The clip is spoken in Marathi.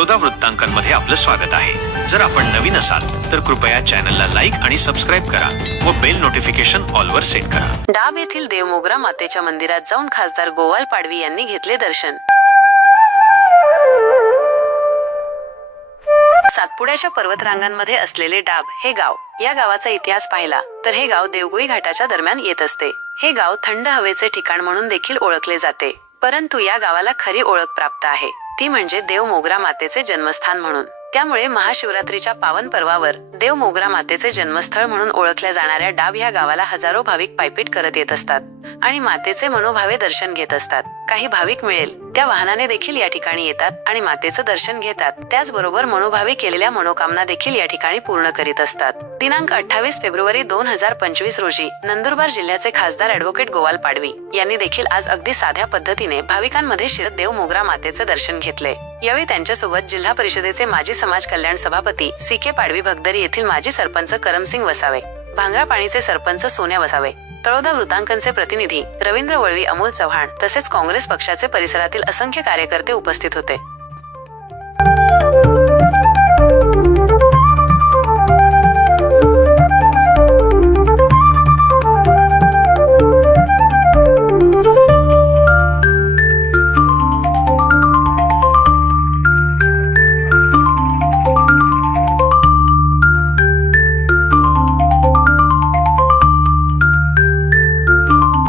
बडोदा वृत्तांकनमध्ये आपलं स्वागत आहे. जर आपण नवीन असाल तर कृपया चॅनलला लाईक आणि सबस्क्राईब करा व बेल नोटिफिकेशन ऑलवर सेट करा. डाब येथील देवमोगरा मातेच्या मंदिरात जाऊन खासदार गोवाल पाडवी यांनी घेतले दर्शन. सातपुड्याच्या पर्वतरांगांमध्ये असलेले डाब हे गाव या गावाचा इतिहास पाहिला तर हे गाव देवगोई घाटाच्या दरम्यान येत असते. हे गाव थंड हवेचे ठिकाण म्हणून देखील ओळखले जाते परंतु या गावाला खरी ओळख प्राप्त आहे. ती म्हणजे देव मोगरा मातेचे जन्मस्थान म्हणून. त्यामुळे महाशिवरात्रीच्या पावन पर्वावर देव मोगरा मातेचे जन्मस्थळ म्हणून ओळखल्या जाणाऱ्या डाब या गावाला हजारो भाविक पायपीट करत येत असतात. आणि मातेचे मनोभावे दर्शन घेत असतात. काही भाविक मिळेल. त्या वाहनाने देखील या ठिकाणी येतात आणि मातेचं दर्शन घेतात. त्याचबरोबर मनोभावे केलेल्या मनोकामना देखील या ठिकाणी पूर्ण करीत असतात. दिनांक अठ्ठावीस फेब्रुवारी दोन हजार पंचवीस रोजी नंदुरबार जिल्ह्याचे खासदार अॅडव्होकेट गोवाल पाडवी यांनी देखील आज अगदी साध्या पद्धतीने भाविकांमध्ये शिरदेव मोगरा मातेचे दर्शन घेतले. यावेळी त्यांच्यासोबत जिल्हा परिषदेचे माजी समाज कल्याण सभापती सी के पाडवी भगदरी येथील माजी सरपंच करमसिंग वसावे भांगरा पाणीचे सरपंच सोन्या वसावे तळोदा वृत्तांकनचे प्रतिनिधी रवींद्र वळवी अमोल चव्हाण तसेच काँग्रेस पक्षाचे परिसरातील असंख्य कार्यकर्ते उपस्थित होते.